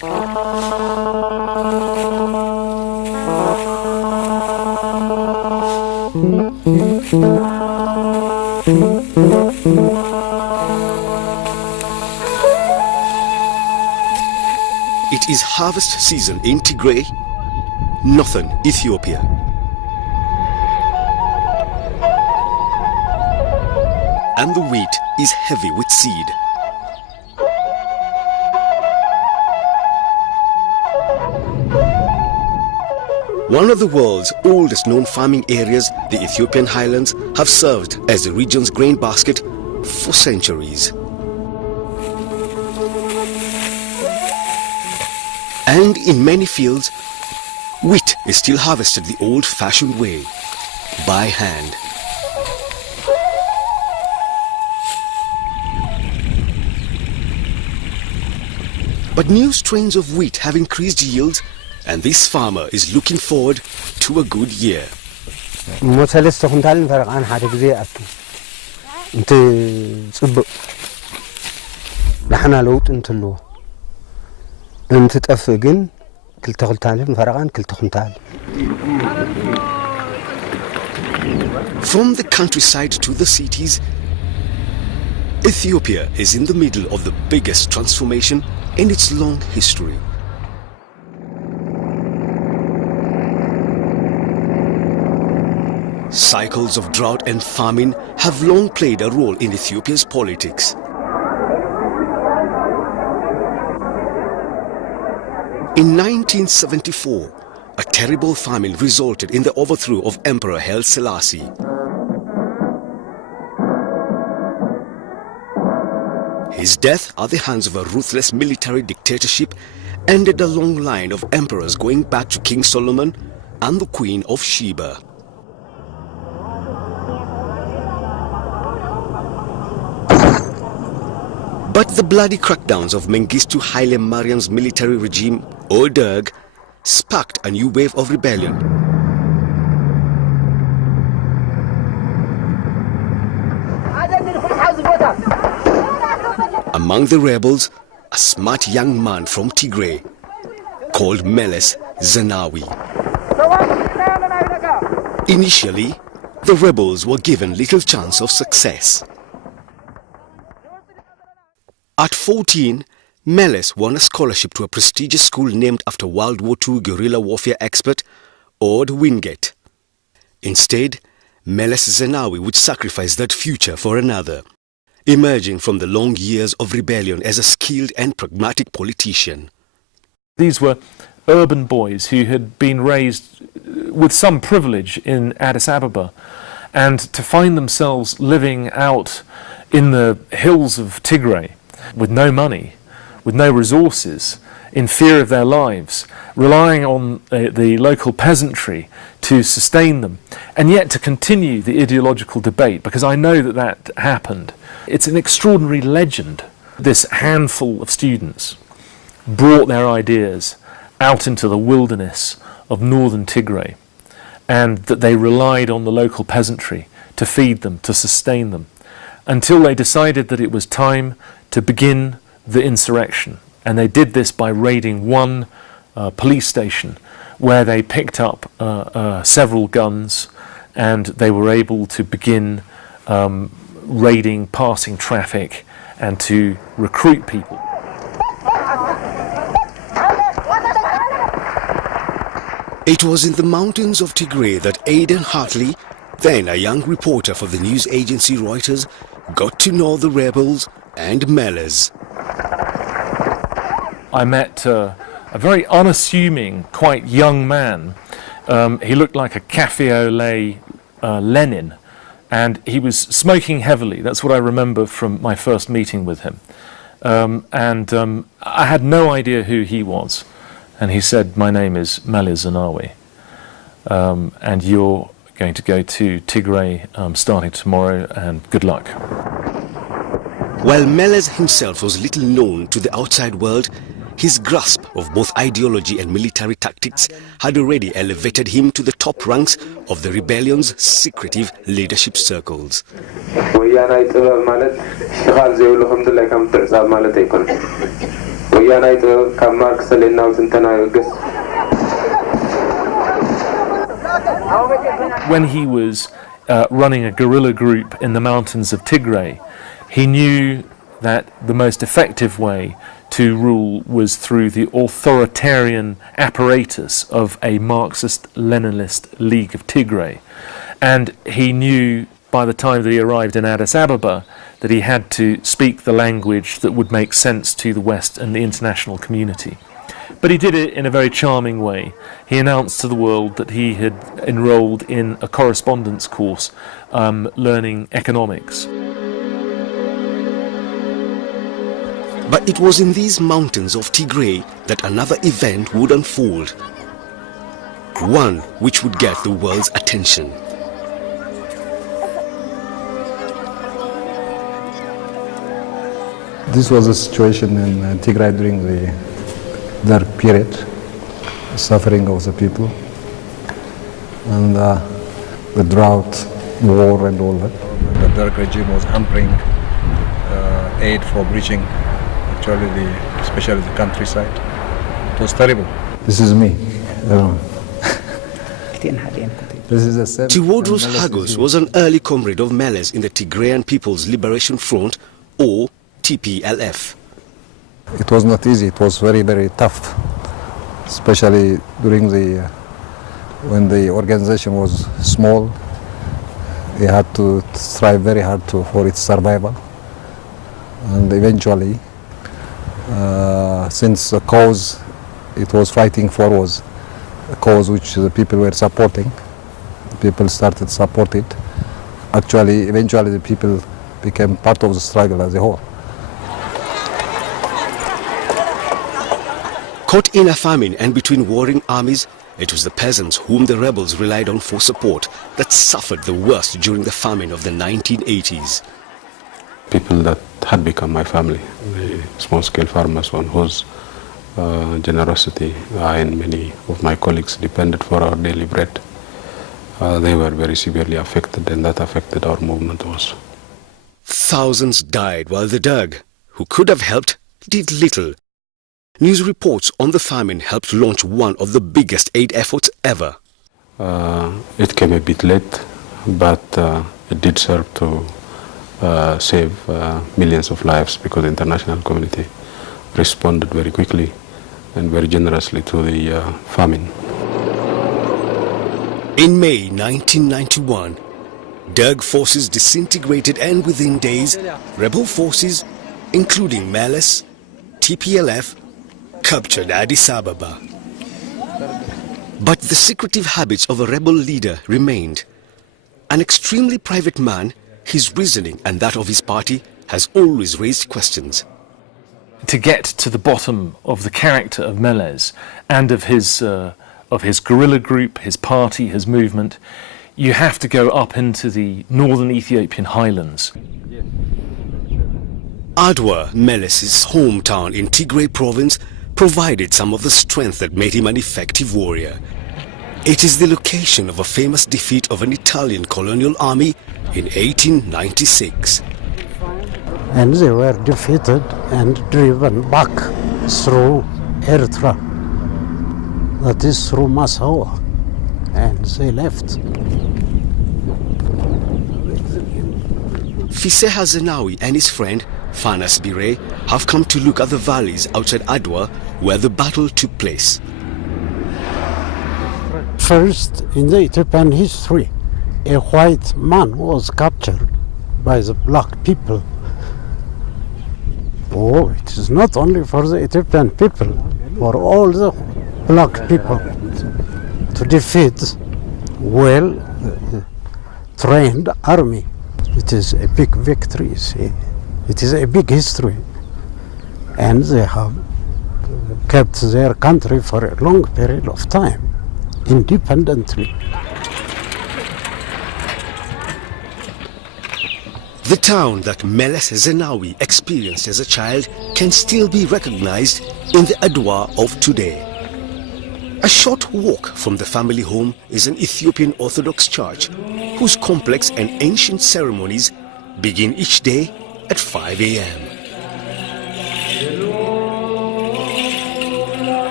It is harvest season in Tigray, northern Ethiopia. And the wheat is heavy with seed. One of the world's oldest known farming areas, the Ethiopian highlands, have served as the region's grain basket for centuries. And in many fields, wheat is still harvested the old-fashioned way, by hand. But new strains of wheat have increased yields, and this farmer is looking forward to a good year. From the countryside to the cities, Ethiopia is in the middle of the biggest transformation in its long history. Cycles of drought and famine have long played a role in Ethiopia's politics. In 1974, a terrible famine resulted in the overthrow of Emperor Haile Selassie. His death at the hands of a ruthless military dictatorship ended a long line of emperors going back to King Solomon and the Queen of Sheba. But the bloody crackdowns of Mengistu Haile Mariam's military regime, or Derg, sparked a new wave of rebellion. Among the rebels, a smart young man from Tigray, called Meles Zenawi. Initially, the rebels were given little chance of success. At 14, Meles won a scholarship to a prestigious school named after World War II guerrilla warfare expert Ord Wingate. Instead, Meles Zenawi would sacrifice that future for another, emerging from the long years of rebellion as a skilled and pragmatic politician. These were urban boys who had been raised with some privilege in Addis Ababa, and to find themselves living out in the hills of Tigray with no money, with no resources, in fear of their lives, relying on the local peasantry to sustain them, and yet to continue the ideological debate, because I know that that happened. It's an extraordinary legend. This handful of students brought their ideas out into the wilderness of northern Tigray, and that they relied on the local peasantry to feed them, to sustain them, until they decided that it was time to begin the insurrection. And they did this by raiding one police station, where they picked up several guns, and they were able to begin raiding passing traffic and to recruit people. It was in the mountains of Tigray that Aidan Hartley, then a young reporter for the news agency Reuters, got to know the rebels and Meles. I met a very unassuming, quite young man. He looked like a cafe au lait Lenin, and he was smoking heavily. That's what I remember from my first meeting with him. I had no idea who he was. And he said, "My name is Meles Zenawi, and you're going to go to Tigray starting tomorrow, and good luck." While Meles himself was little known to the outside world, his grasp of both ideology and military tactics had already elevated him to the top ranks of the rebellion's secretive leadership circles. When he was running a guerrilla group in the mountains of Tigray, he knew that the most effective way to rule was through the authoritarian apparatus of a Marxist-Leninist League of Tigray. And he knew by the time that he arrived in Addis Ababa that he had to speak the language that would make sense to the West and the international community. But he did it in a very charming way. He announced to the world that he had enrolled in a correspondence course learning economics. But it was in these mountains of Tigray that another event would unfold. One which would get the world's attention. This was a situation in Tigray during the dark period, suffering of the people, and the drought, war and all that. The dark regime was hampering aid from reaching especially the countryside. It was terrible. This is me. Tewodros Hagos was an early comrade of Meles in the Tigrayan People's Liberation Front, or TPLF. It was not easy. It was very, very tough, especially during when the organization was small. They had to strive very hard for its survival, and eventually, since the cause it was fighting for was a cause which the people were supporting, people started to support it. Actually, eventually, the people became part of the struggle as a whole. Caught in a famine and between warring armies, it was the peasants whom the rebels relied on for support that suffered the worst during the famine of the 1980s. People that had become my family, the small-scale farmers on whose generosity I and many of my colleagues depended for our daily bread, they were very severely affected, and that affected our movement also. Thousands died while the Derg, who could have helped, did little. News reports on the famine helped launch one of the biggest aid efforts ever. It came a bit late, but it did serve to save millions of lives, because the international community responded very quickly and very generously to the famine. In May 1991, Derg forces disintegrated, and within days, rebel forces, including Meles, TPLF, captured Addis Ababa. But the secretive habits of a rebel leader remained. An extremely private man, his reasoning and that of his party has always raised questions. To get to the bottom of the character of Meles and of his guerrilla group, his party, his movement, you have to go up into the northern Ethiopian highlands. Adwa, Meles' hometown in Tigray province, provided some of the strength that made him an effective warrior. It is the location of a famous defeat of an Italian colonial army in 1896. And they were defeated and driven back through Eritrea, that is through Massawa, and they left. Fiseha Zenawi and his friend Fanas Bire have come to look at the valleys outside Adwa where the battle took place. First, in the Ethiopian history, a white man was captured by the black people. Oh, it is not only for the Ethiopian people, for all the black people to defeat well-trained army. It is a big victory, see. It is a big history. And they have kept their country for a long period of time, independently. The town that Meles Zenawi experienced as a child can still be recognized in the Adwa of today. A short walk from the family home is an Ethiopian Orthodox church whose complex and ancient ceremonies begin each day at 5 a.m.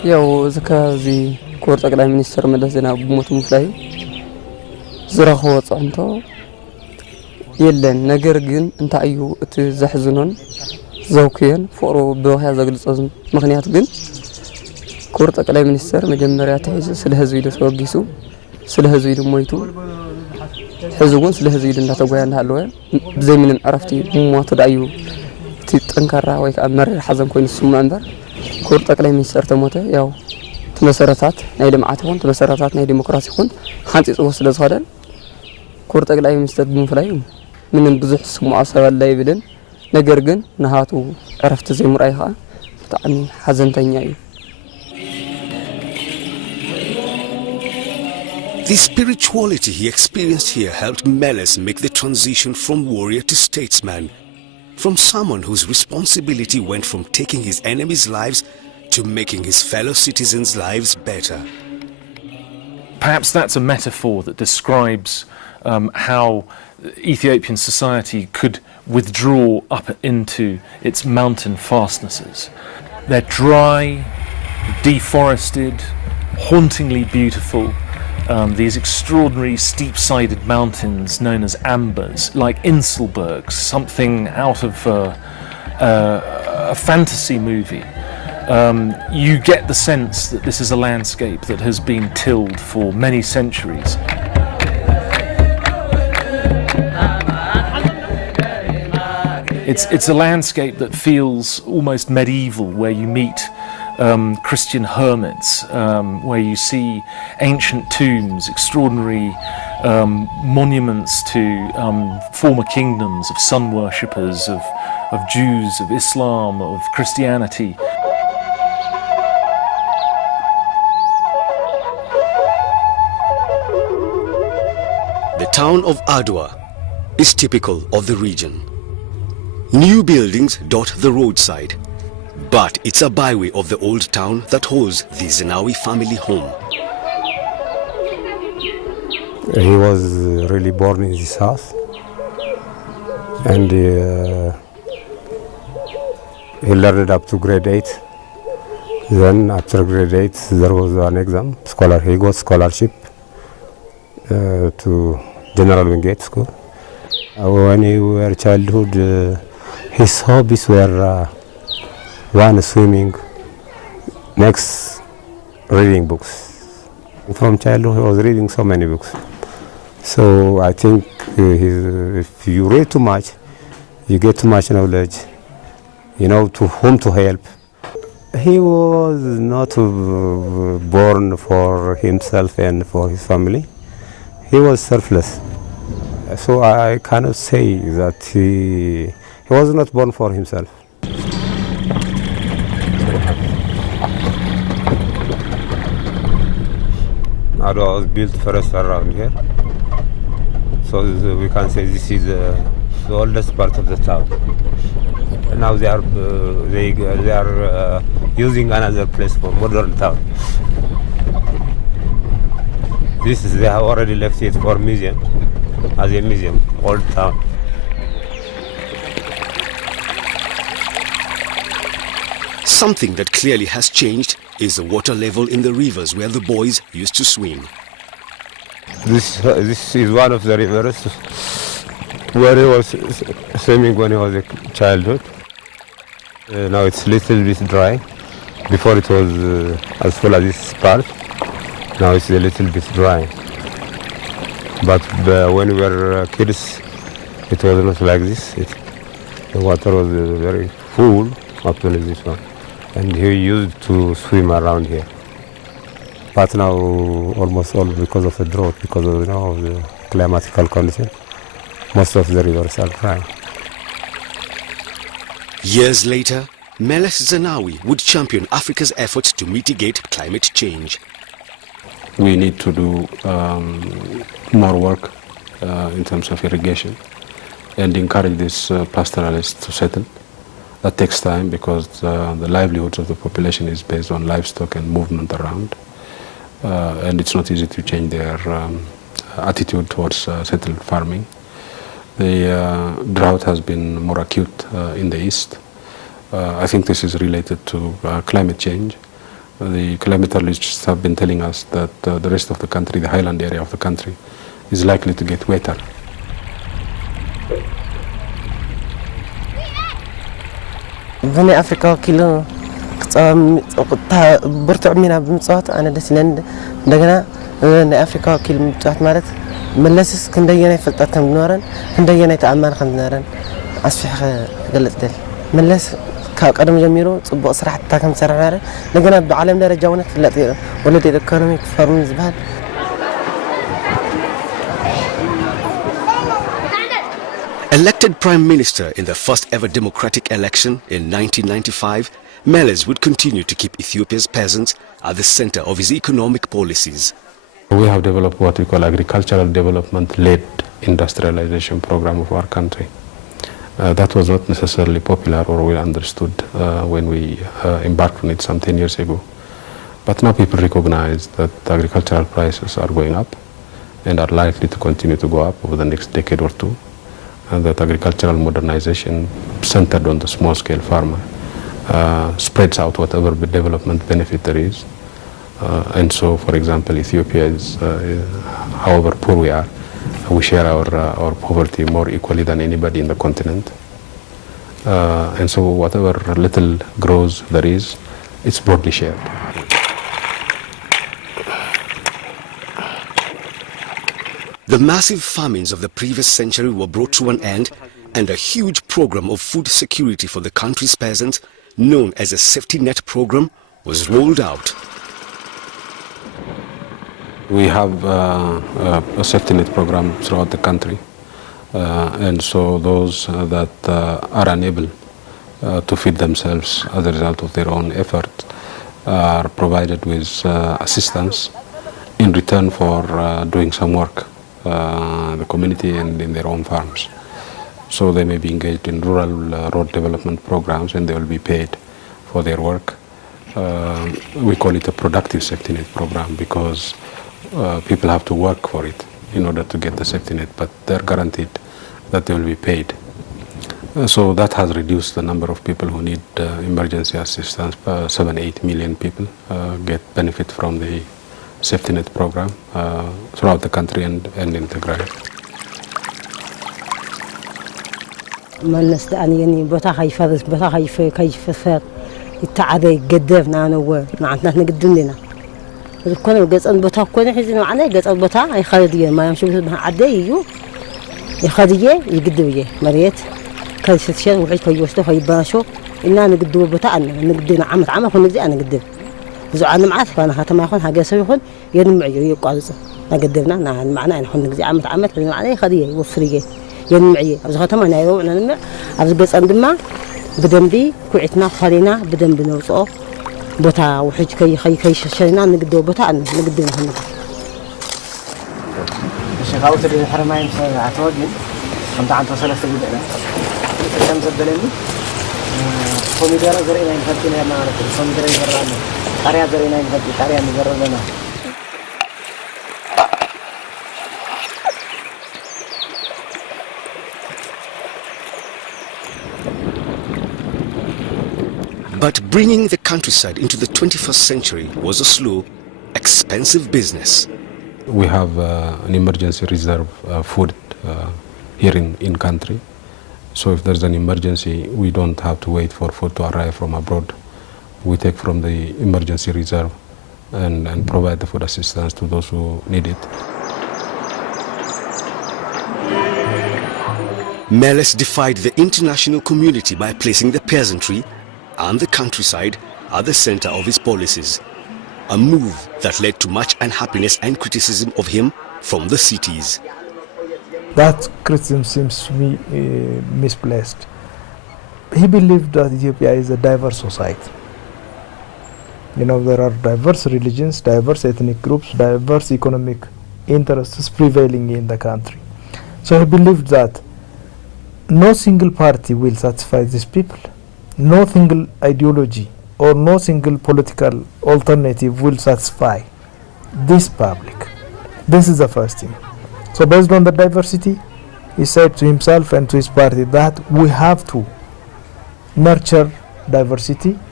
ያው ዝካዚ ክቡር ጠቅላይ ሚኒስትር መለስ ዜናዊ ብሞት ምፍላይ ዝረኸቦ ጽዕንቶ የለን ነገር ግን እንታይ እዩ እቲ ዘሕዝኖን ዘውክየን ፍቅሩ ብወህያ ዘግልጾ ምክንያት ግን ክቡር ጠቅላይ ሚኒስትር መጀመርያ ተሒዙ ስለ ህዝቢ ኢሉ ተወጊሱ ስለ ህዝቢ ኢሉ ሞይቱ ሕዚ እውን ስለ ህዝቢ ኢሉ እንዳተጓያ እንዳሃለወ ብዘይ ምንም ዕረፍቲ ሞቱ ዳእዩ እቲ ጠንካራ ወይ ከዓ መሪር ሓዘን ኮይኑ ዝስምዖ እምበር ክቡር ጠቅላይ ሚኒስትር ተሞተ ያው ተመሰረታት ናይ ልምዓት ይኹን ተመሰረታት ናይ ዲሞክራሲ ይኹን ሓንፂፅዎ ስለ ዝኸደን ክቡር ጠቅላይ ሚኒስትር ብምፍላይ ምንም ብዙሕ ስምዖ ሰብ ኣላ ይብልን ነገር ግን ንሃቱ ዕረፍቲ ዘይምርኣይ ከዓ ብጣዕሚ ሓዘንተኛ እዩ The spirituality he experienced here helped Meles make the transition from warrior to statesman, from someone whose responsibility went from taking his enemies' lives to making his fellow citizens' lives better. Perhaps that's a metaphor that describes how Ethiopian society could withdraw up into its mountain fastnesses. They're dry, deforested, hauntingly beautiful. These extraordinary steep-sided mountains known as ambers, like Inselbergs, something out of a fantasy movie. You get the sense that this is a landscape that has been tilled for many centuries. It's a landscape that feels almost medieval, where you meet Christian hermits, where you see ancient tombs, extraordinary monuments to former kingdoms of sun worshippers, of Jews, of Islam, of Christianity. The town of Adwa is typical of the region. New buildings dot the roadside, but it's a byway of the old town that holds the Zenawi family home. He was really born in this house, and he learned up to grade 8. Then after grade 8 there was an exam, he got scholarship to General Wingate School. When he was childhood, his hobbies were one, swimming, next, reading books. From childhood he was reading so many books. So I think if you read too much, you get too much knowledge, you know to whom to help. He was not born for himself and for his family. He was selfless. So I cannot say that he was not born for himself. Adwa was built first around here. So we can say this is the oldest part of the town. Now they are using another place for modern town. They have already left it for museum, as a museum, old town. Something that clearly has changed is the water level in the rivers where the boys used to swim. This is one of the rivers where he was swimming when he was a childhood. Now it's a little bit dry. Before it was as full as this part. Now it's a little bit dry. But when we were kids, it was not like this. The water was very full up to this one. And he used to swim around here. But now almost all because of the drought, because of the climatical condition, most of the rivers are dry. Years later, Meles Zenawi would champion Africa's efforts to mitigate climate change. We need to do more work in terms of irrigation and encourage these pastoralists to settle. That takes time because the livelihoods of the population is based on livestock and movement around. And it's not easy to change their attitude towards settled farming. The drought has been more acute in the east. I think this is related to climate change. The climatologists have been telling us that the rest of the country, the highland area of the country, is likely to get wetter. بني أفريقيا كيلو برتع منا بمصات أنا دسلند دعنا بني أفريقيا كيلو بمصات مارت مللسس كندينا فلتات كم نورن كندينا تعمل خم نورن أسفح قلت دل مللس كأقدم جميرو صبوا صراحة تاكم سرعة دعنا بعالم ده رجعونا فلتات ولدي الإقتصادي فرم زبال. Elected Prime Minister in the first ever democratic election in 1995, Meles would continue to keep Ethiopia's peasants at the center of his economic policies. We have developed what we call agricultural development-led industrialization program of our country. That was not necessarily popular or well understood when we embarked on it some 10 years ago. But now people recognize that agricultural prices are going up and are likely to continue to go up over the next decade or two. And that agricultural modernization centered on the small-scale farmer spreads out whatever development benefit there is. And so, for example, Ethiopia is, however poor we are, we share our poverty more equally than anybody in the continent. And so whatever little grows there is, it's broadly shared. The massive famines of the previous century were brought to an end, and a huge program of food security for the country's peasants, known as a safety net program, was rolled out. We have a safety net program throughout the country, and so those that are unable to feed themselves as a result of their own effort are provided with assistance in return for doing some work the community and in their own farms. So they may be engaged in rural road development programs and they will be paid for their work. We call it a productive safety net program because people have to work for it in order to get the safety net, but they're guaranteed that they will be paid. So that has reduced the number of people who need emergency assistance. 7-8 million people get benefit from the safety net program throughout the country and in Tigray. مالناس دانيني بوتا خايفة بوتا خايفة كيف التعذي قدفنا أنا ومعناتنا نقدمنا كنا الجزء بوتا كنا حزنا معنا الجزء بوتا أي خالدية ما يمشي بها عدي يجو يخالدية يقدوية مريت كيف تشيل وعيد كي يوصلوا كي يباشوا إننا نقدو بوتا أنا نقدنا عمل كنا نقدي أنا قدم زعلنا معاه فأنا هات ما يكون حاجة سويهون ينمعي يقعد نقدمنا نحن معنا نحن نقدي عمل معنا خدية يوفريه ينمعي أبزخته ما نايرو ننمع أبزقص عندما بدن بي كوعتنا خلينا بدن بنوصو بوتا وحج كي شرينا نقدو بوتا أنا نقدو نحن الشيخ أوتر الحرمين عتوجد كنت عن توصل استجد أنا كم زبلني فميدارا زرينا ينفتنا ما أعرف فميدارا يزرعنا قرية زرينا ينفتي قرية مزرعنا But bringing the countryside into the 21st century was a slow, expensive business. We have an emergency reserve food here in country. So if there's an emergency, we don't have to wait for food to arrive from abroad. We take from the emergency reserve and provide the food assistance to those who need it. Meles defied the international community by placing the peasantry and the countryside at the center of his policies, a move that led to much unhappiness and criticism of him from the cities. That criticism seems to me misplaced. He believed that Ethiopia is a diverse society. You know, there are diverse religions, diverse ethnic groups, diverse economic interests prevailing in the country. So he believed that no single party will satisfy these people. No single ideology or no single political alternative will satisfy this public. This is the first thing. So based on the diversity, he said to himself and to his party that we have to nurture diversity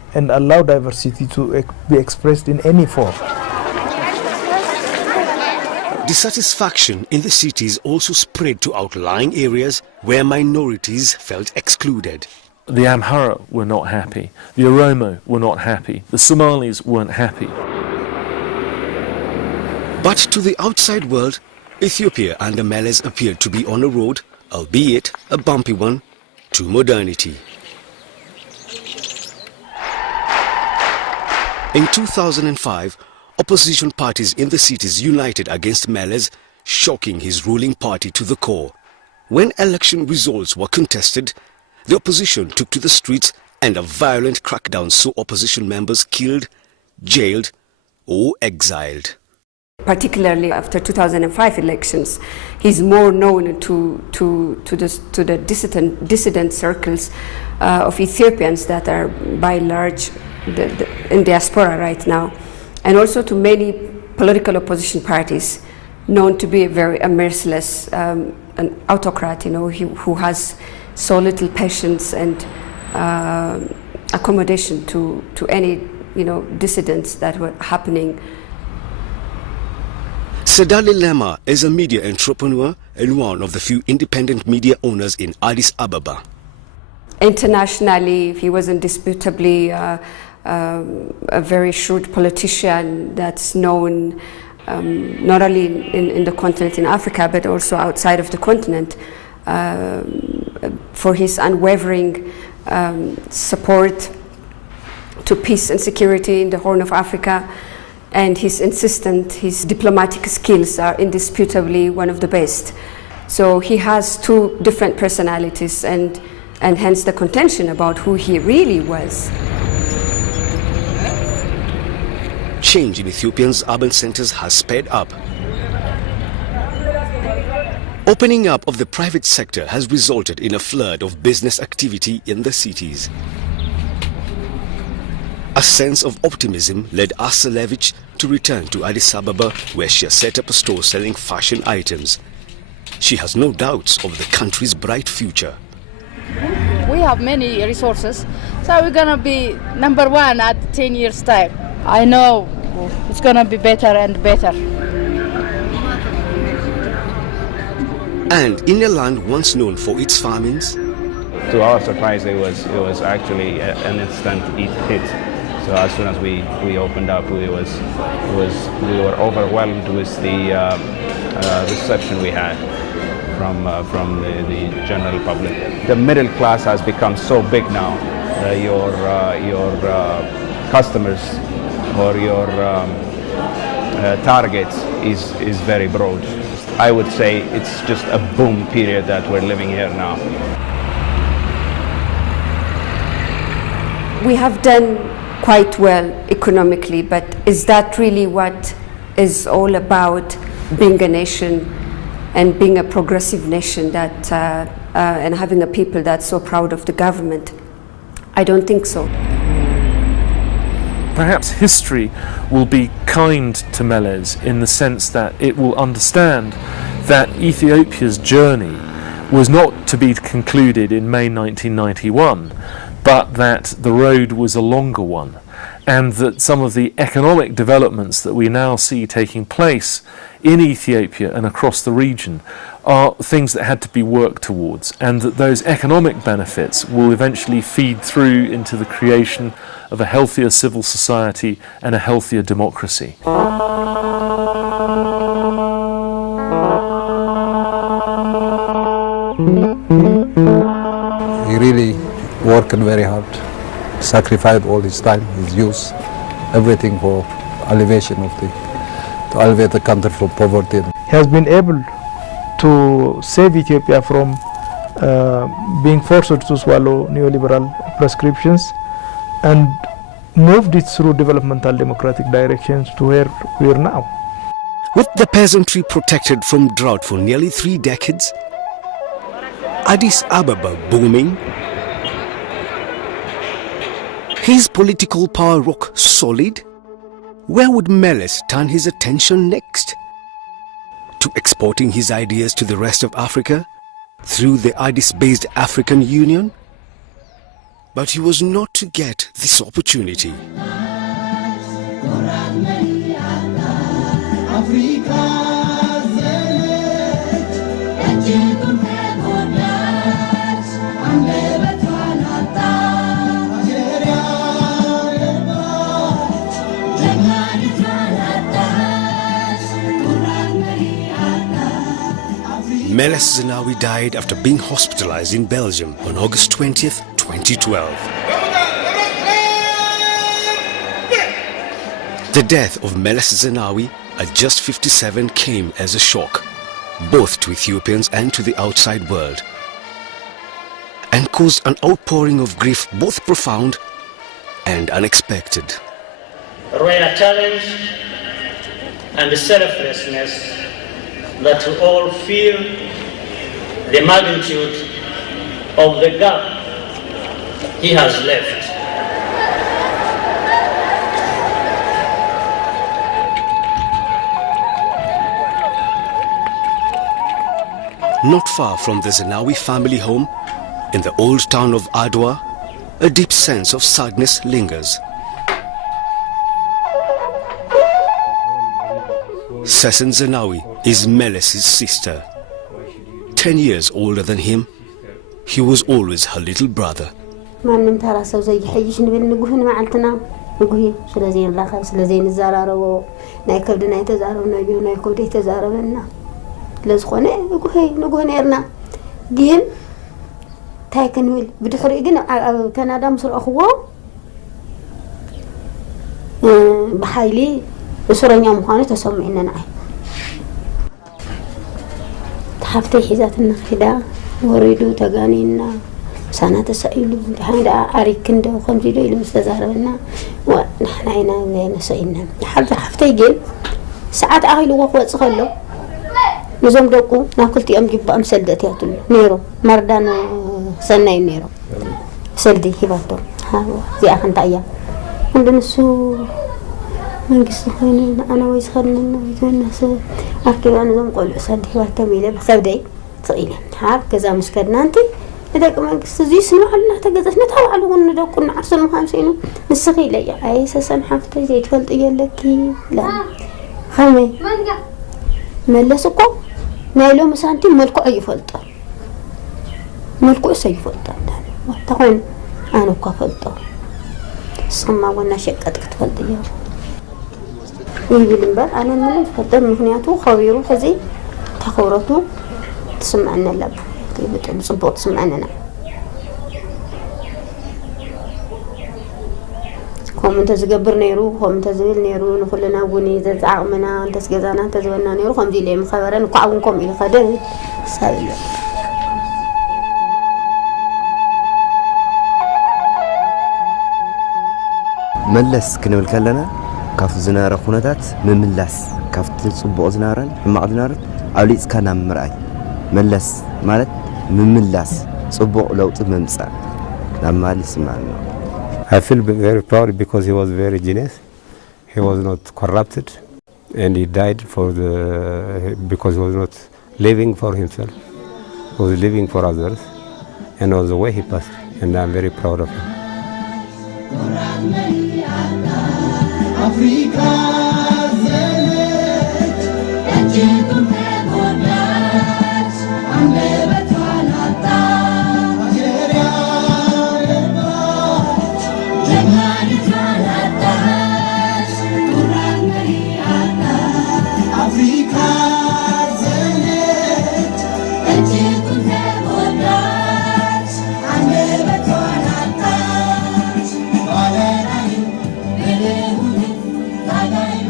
and allow diversity to be expressed in any form. Dissatisfaction in the cities also spread to outlying areas where minorities felt excluded. The Amhara were not happy, the Oromo were not happy, the Somalis weren't happy. But to the outside world, Ethiopia and the Meles appeared to be on a road, albeit a bumpy one, to modernity. In 2005, opposition parties in the cities united against Meles, shocking his ruling party to the core. When election results were contested, the opposition took to the streets and a violent crackdown saw opposition members killed, jailed or exiled. Particularly after 2005 elections, he's more known to the dissident circles of Ethiopians that are by and large in diaspora right now, and also to many political opposition parties known to be a merciless an autocrat, who has so little patience and accommodation to any dissidents that were happening. Sedali Lema is a media entrepreneur and one of the few independent media owners in Addis Ababa. Internationally, he was indisputably a very shrewd politician that's known not only in the continent in Africa but also outside of the continent for his unwavering support to peace and security in the Horn of Africa, and his diplomatic skills are indisputably one of the best. So he has two different personalities, and hence the contention about who he really was. Change in Ethiopia's urban centers has sped up. Opening up of the private sector has resulted in a flood of business activity in the cities. A sense of optimism led Asalevich to return to Addis Ababa, where she has set up a store selling fashion items. She has no doubts of the country's bright future. We have many resources, so we're gonna be number one at 10 years' time. I know it's gonna be better and better. And in a land once known for its famines, to our surprise, it was actually an instant hit. So as soon as we opened up, we were overwhelmed with the reception we had from the general public. The middle class has become so big now. Your customers or your targets is very broad. I would say it's just a boom period that we're living here now. We have done quite well economically, but is that really what is all about being a nation and being a progressive nation that and having a people that's so proud of the government? I don't think so. Perhaps history will be kind to Meles in the sense that it will understand that Ethiopia's journey was not to be concluded in May 1991, but that the road was a longer one, and that some of the economic developments that we now see taking place in Ethiopia and across the region are things that had to be worked towards, and that those economic benefits will eventually feed through into the creation of a healthier civil society and a healthier democracy. He really worked very hard, sacrificed all his time, his youth, everything for elevation of to elevate the country from poverty. He has been able to save Ethiopia from being forced to swallow neoliberal prescriptions and moved it through developmental democratic directions to where we are now. with the peasantry protected from drought for nearly 3 decades, Addis Ababa booming, his political power rock solid, where would Meles turn his attention next? To exporting his ideas to the rest of Africa through the Addis-based African Union? But he was not to get this opportunity. Meles Zenawi died after being hospitalized in Belgium on August 20th, 2012. The death of Meles Zenawi at just 57 came as a shock, both to Ethiopians and to the outside world, and caused an outpouring of grief both profound and unexpected. Royal challenge and the selflessness that we all feel the magnitude of the gap he has left. Not far from the Zenawi family home, in the old town of Adwa, a deep sense of sadness lingers. Sessen Zenawi is Meles' sister. 10 years older than him, he was always her little brother. ማንም ታራሰው ዘይሕይሽ ንብል ንጉህን ማዓልትና ንጉህ ስለዚህ ላኸ ስለዚህ ንዛራረቦ ናይ ከብድ ናይ ተዛረብና ናይ ከብድ ተዛረበና ለዝኾነ ንጉህ ነርና ግን ታይከንብል ብድሕሪ ግን ኣብ ካናዳ ምስረኽዎ በኃይሊ እስረኛ ምዃኑ ተሰምዕና ናይ ተሓፍተይ ሒዛትና ኺዳ ወሪዱ ተጋኒና ሳና ተሳኢሉ እንዳ አሪክ እንደው ከምዚ ዶ ኢሉ ዝተዛረበና ወንሕና ኢና ነሰኢና ሓፍተይ ግን ሰዓት ኣኺሉ ወክወፅ ከሎ نزوم دقو ناكل تيام جبا مسلدت يا تلو نيرو مردان سناي نيرو سلدي هباتو ها زي أخن تايا عندنا سو من قصة هوني أنا ويس خدنا ويتونس أحكي أنا زوم قول سلدي هباتو ميلة بخودي صقيلة ها كذا مسكدنا أنتي إذا كمان قصة زي سمع لنا تجزش نتابع له وندقو نعرس المخامسينو نسخيلة يا عيسى سنحفتي زي تفلت يلكي لا خمي ملسكو نايلو مسانتي ملكو أي فلتر ملكو أي فلتر واتقون أنا كفلتر سما ونا شقت كتفلت يا يبي أنا ملك فلتر مهنياتو خويرو حزي تخورتو تسمعنا لب تبي صبوت تسمعنا هم انت زقبر نيرو هم انت زميل نيرو نخلنا بني زعقمنا انت سجزانا انت زولنا نيرو هم دي لي مخبرن وقعونكم الى خدر سالو ملس كنبل كلنا كاف زنار خونتات مملس كاف تصبق زنارن معدنارن اوليس كان مرأي ملس مالت مملس صبق لو تممصا لما لسمعنا I feel very proud because he was very genius. He was not corrupted, and he died because he was not living for himself. He was living for others, and was the way he passed. And I'm very proud of him. Bye.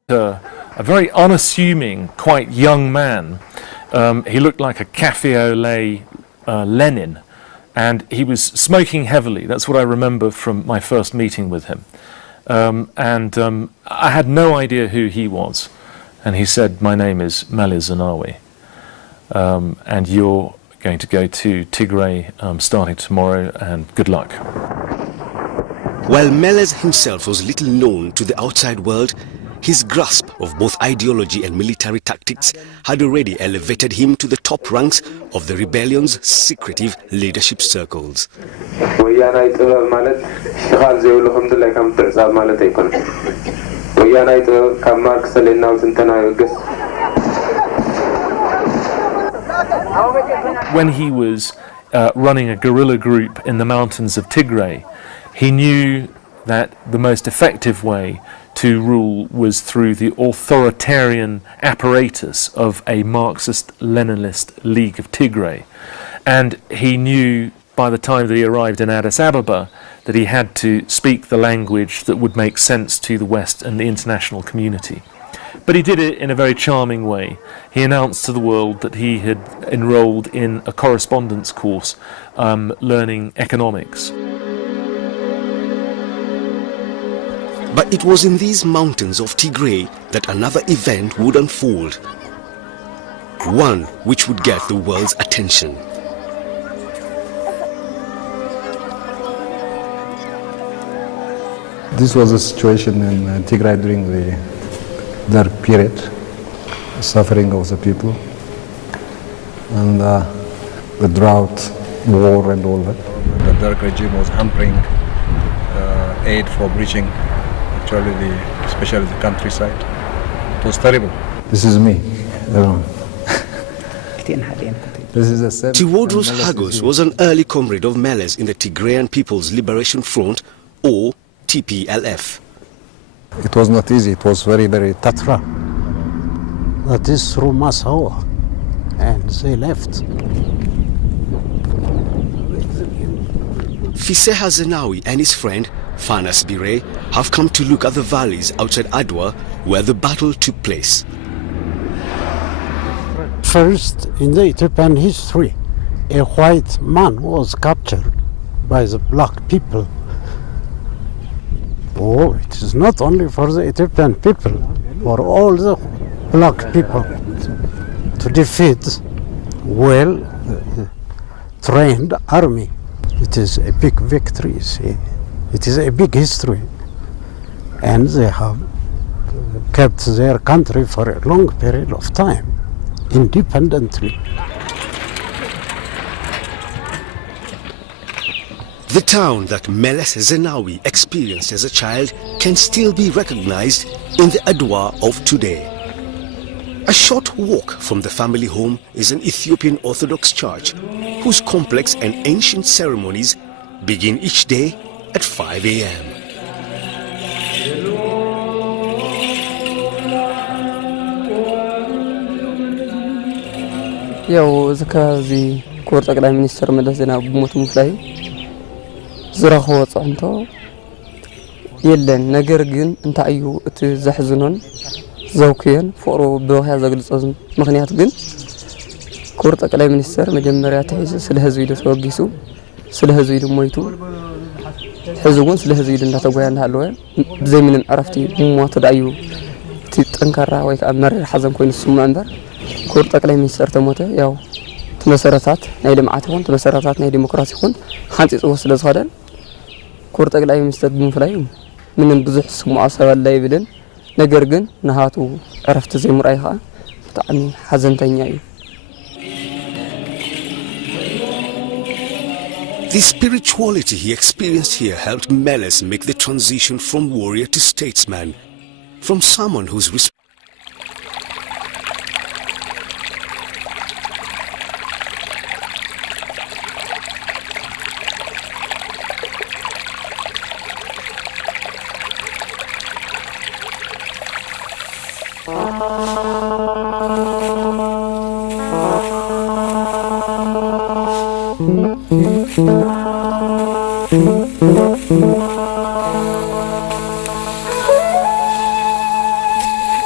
A very unassuming, quite young man. He looked like a cafe au lait Lenin, and he was smoking heavily. That's what I remember from my first meeting with him. I had no idea who he was. And he said, "My name is Meles Zenawi, and you're going to go to Tigray starting tomorrow, and good luck." While Meles himself was little known to the outside world, his grasp of both ideology and military tactics had already elevated him to the top ranks of the rebellion's secretive leadership circles. When he was running a guerrilla group in the mountains of Tigray, he knew that the most effective way to rule was through the authoritarian apparatus of a Marxist-Leninist League of Tigray. And he knew by the time that he arrived in Addis Ababa that he had to speak the language that would make sense to the West and the international community. But he did it in a very charming way. He announced to the world that he had enrolled in a correspondence course learning economics. But it was in these mountains of Tigray that another event would unfold. One which would get the world's attention. This was a situation in Tigray during the dark period, suffering of the people, and the drought, war and all that. The dark regime was hampering aid from reaching especially the countryside. It was terrible. This is me. This is a Tewodros Hagos was an early comrade of Meles in the Tigrayan People's Liberation Front, or TPLF. It was not easy. It was very, very tough. Tatra. That is through Massawa, and they left. Fiseha Zenawi and his friend Fanas Bire have come to look at the valleys outside Adwa where the battle took place. First, in the Ethiopian history, a white man was captured by the black people. Oh, it is not only for the Ethiopian people, for all the black people to defeat well-trained army. It is a big victory, see. It is a big history, and they have kept their country for a long period of time, independently. The town that Meles Zenawi experienced as a child can still be recognized in the Adwa of today. A short walk from the family home is an Ethiopian Orthodox church whose complex and ancient ceremonies begin each day at 5 a.m. ያው እዚ ክቡር ጠቅላይ ሚኒስትር መለስ ዜናዊ ብሞቱ ምፍላይ ዝረኸቦ ፅዕንቶ የለን ነገር ግን እንታይ እዩ እቲ ዘሕዝኖን ዘውክየን ፍቅሩ ብወህያ ዘግልጾ ምክንያት ግን ክቡር ጠቅላይ ሚኒስትር መጀመርያ ተሒዙ ስለ ህዝቢ ኢሉ ተወጊሱ ስለ ህዝቢ ኢሉ ሞይቱ ህዝቡን ስለ ህዝቢ ኢሉ እንዳተጓያ እንዳሃለወ ብዘይ ምንም ዕረፍቲ ሞቱ ዳዩ እቲ ጠንካራ ወይ ከዓ መሪር ሓዘን ኮይኑ ዝስምዖ እምበር ክቡር ጠቅላይ ሚኒስትር ተሞተ ያው ተመሰረታት ናይ ልምዓት ይኹን ተመሰረታት ናይ ዲሞክራሲ ይኹን ሓንፂፅዎ ስለ ዝኸደን ክቡር ጠቅላይ ሚኒስትር ብምፍላይ ምንም ብዙሕ ስምዖ ሰብ ኣለ ይብልን ነገር ግን ንሃቱ ዕረፍቲ ዘይምርኣይ ከዓ ብጣዕሚ ሓዘንተኛ እዩ The spirituality he experienced here helped Meles make the transition from warrior to statesman, from someone whose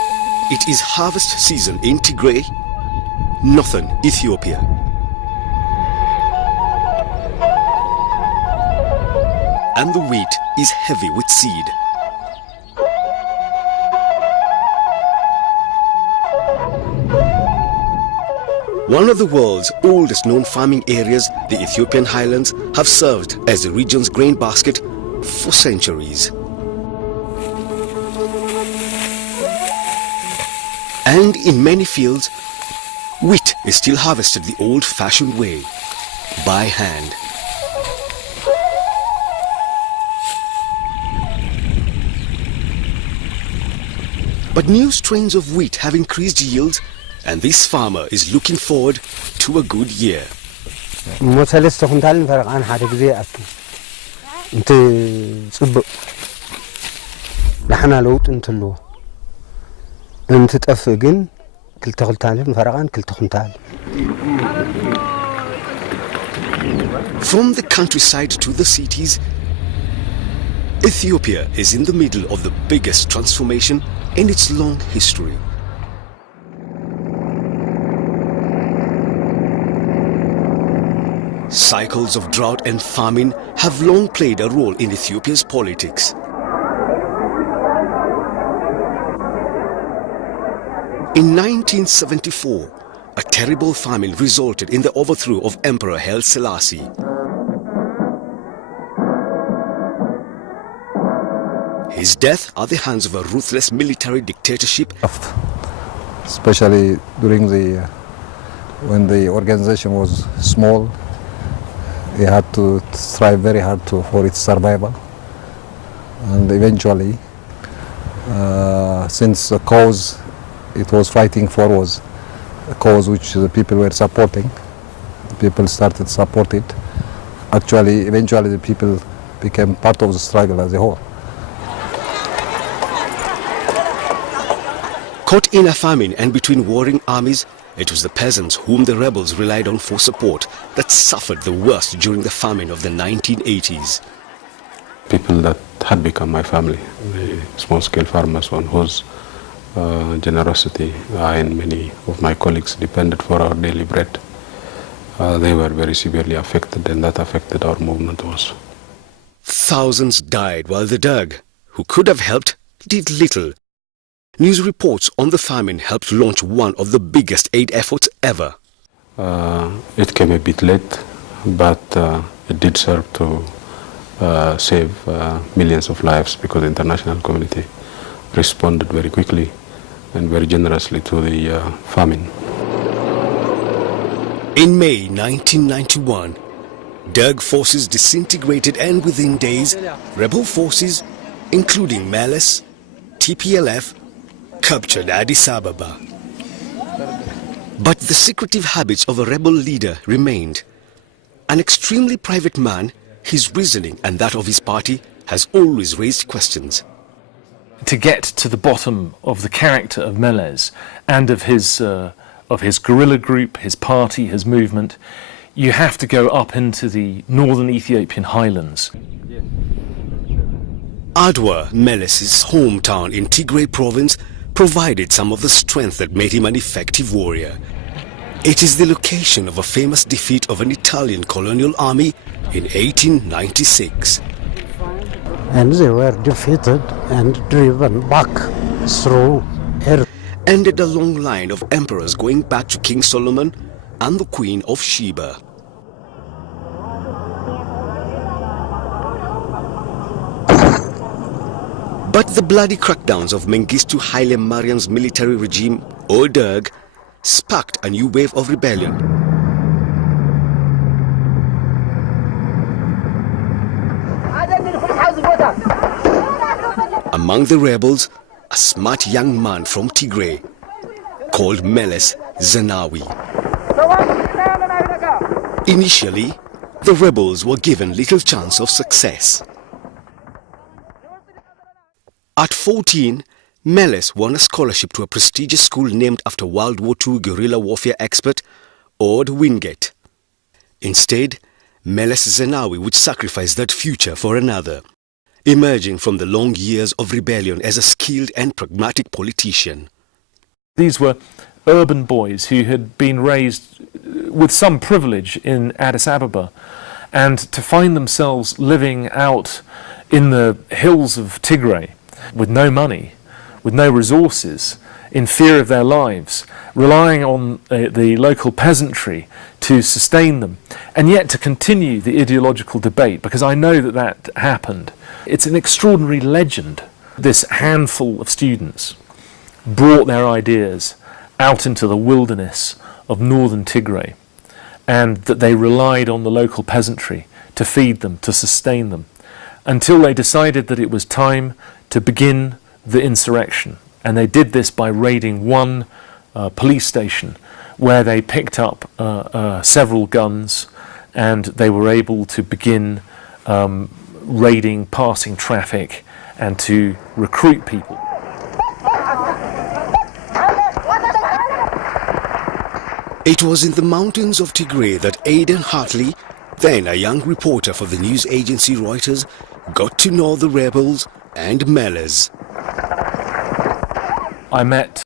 It is harvest season in Tigray, northern Ethiopia. And the wheat is heavy with seed. One of the world's oldest known farming areas, the Ethiopian highlands, have served as the region's grain basket for centuries. And in many fields, wheat is still harvested the old-fashioned way, by hand. But new strains of wheat have increased yields, and this farmer is looking forward to a good year. ሰለስተ ኩንታል ፈረቃን ሓደ ግዜ ኣቱ እንት ጽብቕ ላሕና ለውጥ እንትልዎ እንት ጠፍእ ግን ክልተ ኩንታልን ፈረቃን ክልተ ኩንታል From the countryside to the cities, Ethiopia is in the middle of the biggest transformation in its long history. Cycles of drought and famine have long played a role in Ethiopia's politics. In 1974, a terrible famine resulted in the overthrow of Emperor Haile Selassie. His death at the hands of a ruthless military dictatorship, especially during when the organization was small. They had to strive very hard for its survival, and eventually, since the cause it was fighting for was a cause which the people were supporting, the people started to support it. Actually, eventually the people became part of the struggle as a whole. Caught in a famine and between warring armies, it was the peasants whom the rebels relied on for support that suffered the worst during the famine of the 1980s. People that had become my family, the small-scale farmers on whose generosity I and many of my colleagues depended for our daily bread, they were very severely affected, and that affected our movement also. Thousands died while the Derg, who could have helped, did little. News reports on the famine helped launch one of the biggest aid efforts ever. It came a bit late, but it did serve to save millions of lives, because the international community responded very quickly and very generously to the famine. In May 1991, Derg forces disintegrated, and within days, rebel forces, including Meles, TPLF, captured Addis Ababa. But the secretive habits of a rebel leader remained. An extremely private man, his reasoning and that of his party has always raised questions. To get to the bottom of the character of Meles and of his guerrilla group, his party, his movement, you have to go up into the northern Ethiopian highlands. Adwa, Meles' hometown in Tigray province, provided some of the strength that made him an effective warrior. It is the location of a famous defeat of an Italian colonial army in 1896. And they were defeated and driven back through air. Ended a long line of emperors going back to King Solomon and the Queen of Sheba. But the bloody crackdowns of Mengistu Haile Mariam's military regime, or Derg, sparked a new wave of rebellion. Among the rebels, a smart young man from Tigray, called Meles Zenawi. Initially, the rebels were given little chance of success. At 14, Meles won a scholarship to a prestigious school named after World War II guerrilla warfare expert Ord Wingate. Instead, Meles Zenawi would sacrifice that future for another, emerging from the long years of rebellion as a skilled and pragmatic politician. These were urban boys who had been raised with some privilege in Addis Ababa, and to find themselves living out in the hills of Tigray with no money, with no resources, in fear of their lives, relying on the local peasantry to sustain them, and yet to continue the ideological debate, because I know that that happened. It's an extraordinary legend. This handful of students brought their ideas out into the wilderness of northern Tigray, and that they relied on the local peasantry to feed them, to sustain them, until they decided that it was time to begin the insurrection. And they did this by raiding one police station, where they picked up several guns, and they were able to begin raiding passing traffic and to recruit people. It was in the mountains of Tigray that Aidan Hartley, then a young reporter for the news agency Reuters, got to know the rebels and Meles. I met